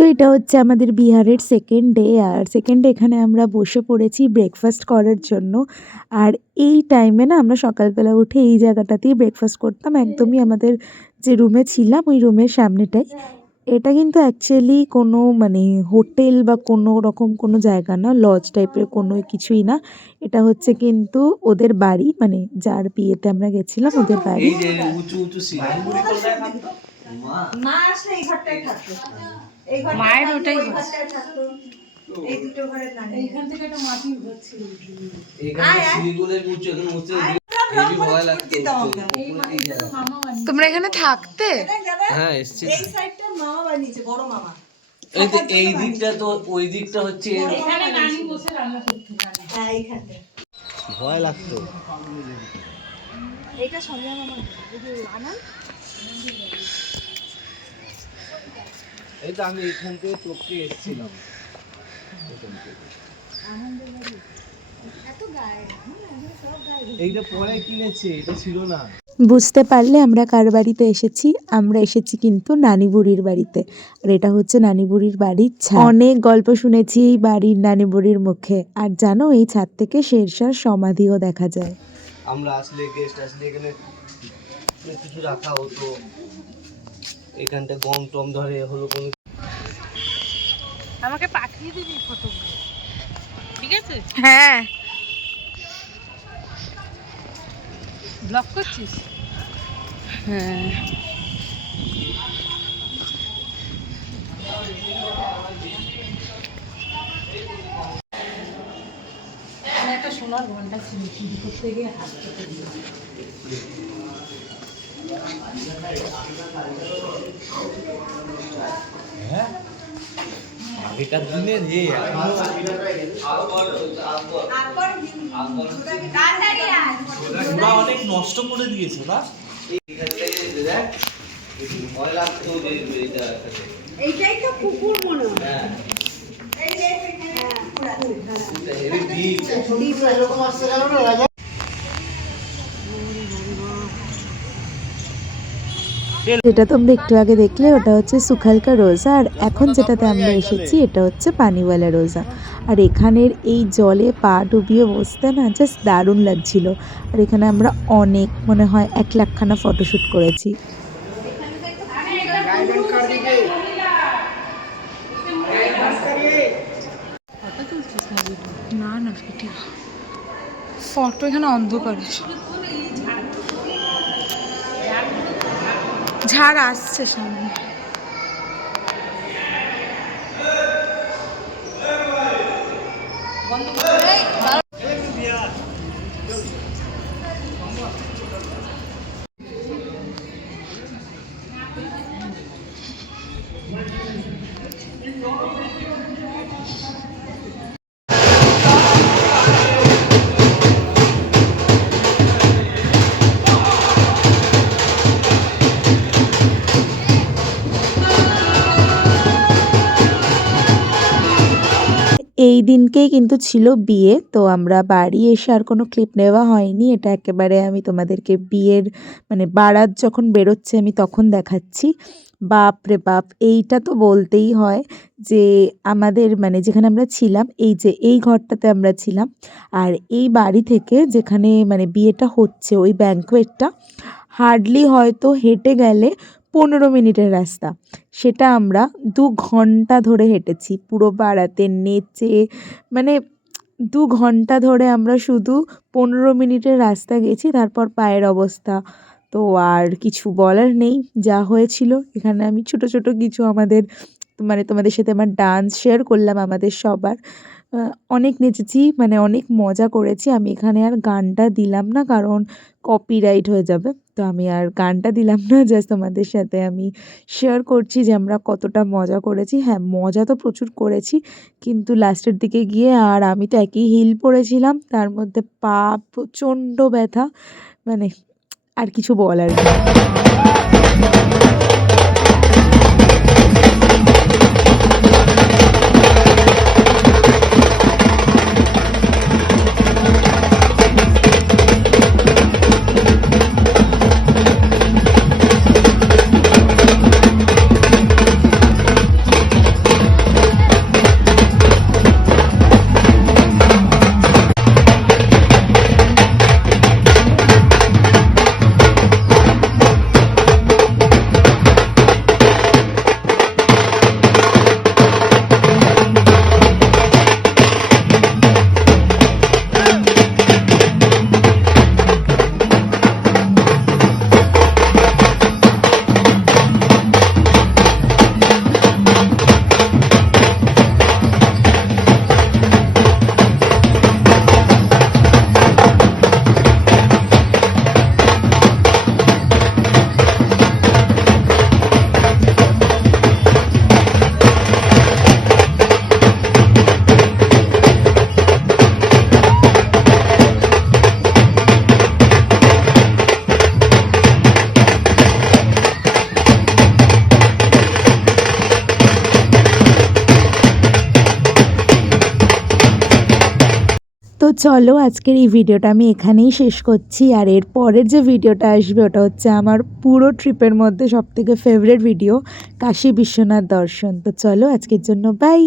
তো এটা হচ্ছে আমাদের বিহারের সেকেন্ড ডে। আর সেকেন্ড ডে এখানে আমরা বসে পড়েছি ব্রেকফাস্ট করার জন্য। আর এই টাইমে না আমরা সকালবেলা উঠে এই জায়গাটাতেই ব্রেকফাস্ট করতাম, একদমই আমাদের যে রুমে ছিলাম ওই রুমের সামনেটাই। এটা কিন্তু অ্যাকচুয়ালি কোনো মানে হোটেল বা কোনো রকম কোনো জায়গা না, লজ টাইপের কোনো কিছুই না। এটা হচ্ছে কিন্তু ওদের বাড়ি, মানে যার বিয়েতে আমরা গেছিলাম ওদের বাড়ি। মায়ের ওটাই তোমরা এখানে থাকতে? হ্যাঁ এসছি। এই সাইডটা মামা বানিয়েছে, বড় মামা। এই দিকটা তো ওই দিকটা হচ্ছে এখানে নানি বসে রান্না করতে। হ্যাঁ এইখানটা ভয় লাগতো। এইটা সঞ্জয় মামা আনা। এই তো আমি এখান থেকে টপকে এসেছিলাম। এইটা পরে কিনেছে, এটা ছিল না। বুঝতে পারলে আমরা কার বাড়িতে এসেছি? আমরা এসেছি কিন্তু নানি বুড়ির বাড়িতে। আর এটা হচ্ছে নানি বুড়ির বাড়ির ছাদ। অনেক গল্প শুনেছি এই বাড়ির নানি বুড়ির মুখে। আর জানো এই ছাদ থেকে শেরশাহর সমাধিও দেখা যায়। আমরা আসলে গেস্ট আসলে এখানে কিছু রাখা হতো, এখানটা গম টম ধরে হলো কোনো। আমাকে পাঠিয়ে দিবি ফটোগুলো, ঠিক আছে? হ্যাঁ। ব্লগ করছিস? হ্যাঁ। একটা সোনার ঘন্টা ছিল, চুরি করতে গিয়ে হাত কেটে দিল। হ্যাঁ আগেকার দিনের যে অনেক নষ্ট করে দিয়েছে না। এইটাই তো পুকুর মনে হয়। যেটা তোমরা একটু আগে দেখলে ওটা হচ্ছে সুখালকা রোজা। আর এখন যেটাতে আমরা এসেছি এটা হচ্ছে পানিওয়ালা রোজা। আর এখানের এই জলে পা ডুবিয়ে বসতে না জাস্ট দারুণ লাগছিল। আর এখানে আমরা অনেক মনে হয় 1,00,000 খানা ফটোশ্যুট করেছি। না না ফটো এখানে অন্ধকার, ঝাড় আসছে সামনে। এই দিনকেই কিন্তু ছিল বিয়ে। তো আমরা বাড়ি এসে আর কোনো ক্লিপ নেওয়া হয়নি। এটা একেবারে আমি তোমাদেরকে বিয়ের মানে বারাত যখন বেরোচ্ছে আমি তখন দেখাচ্ছি। বাপ রে বাপ, এইটা তো বলতেই হয় যে আমাদের মানে যেখানে আমরা ছিলাম এই যে এই ঘরটাতে আমরা ছিলাম। আর এই বাড়ি থেকে যেখানে মানে বিয়েটা হচ্ছে ওই ব্যাঙ্কোয়েটটা হার্ডলি হয়তো হেঁটে গেলে 15 মিনিটের রাস্তা। সেটা আমরা 2 ঘন্টা ধরে হেঁটেছি পুরো বারাতে নেচে। মানে 2 ঘন্টা ধরে আমরা শুধু 15 মিনিটের রাস্তা গেছি। তারপর পায়ের অবস্থা তো আর কিছু বলার নেই, যা হয়েছিল। এখানে আমি ছোট ছোট কিছু আমাদের মানে তোমাদের সাথে আমার ডান্স শেয়ার করলাম আমাদের সবার। অনেক নেচেছি, মানে অনেক মজা করেছি। আমি এখানে আর গানটা দিলাম না কারণ কপিরাইট হয়ে যাবে। তো আমি আর গানটা দিলাম না, জাস্ট তোমাদের সাথে আমি শেয়ার করছি যে আমরা কতটা মজা করেছি। হ্যাঁ মজা তো প্রচুর করেছি, কিন্তু লাস্টের দিকে গিয়ে আর আমি তো একই হিল পরেছিলাম, তার মধ্যে পা প্রচণ্ড ব্যথা, মানে আর কিছু বলার নেই। তো চলো আজকের এই ভিডিওটা আমি এখানেই শেষ করছি। আর এর পরের যে ভিডিওটা আসবে ওটা হচ্ছে আমার পুরো ট্রিপের মধ্যে সবথেকে ফেভারিট ভিডিও, কাশী বিশ্বনাথ দর্শন। তো চলো আজকের জন্য বাই।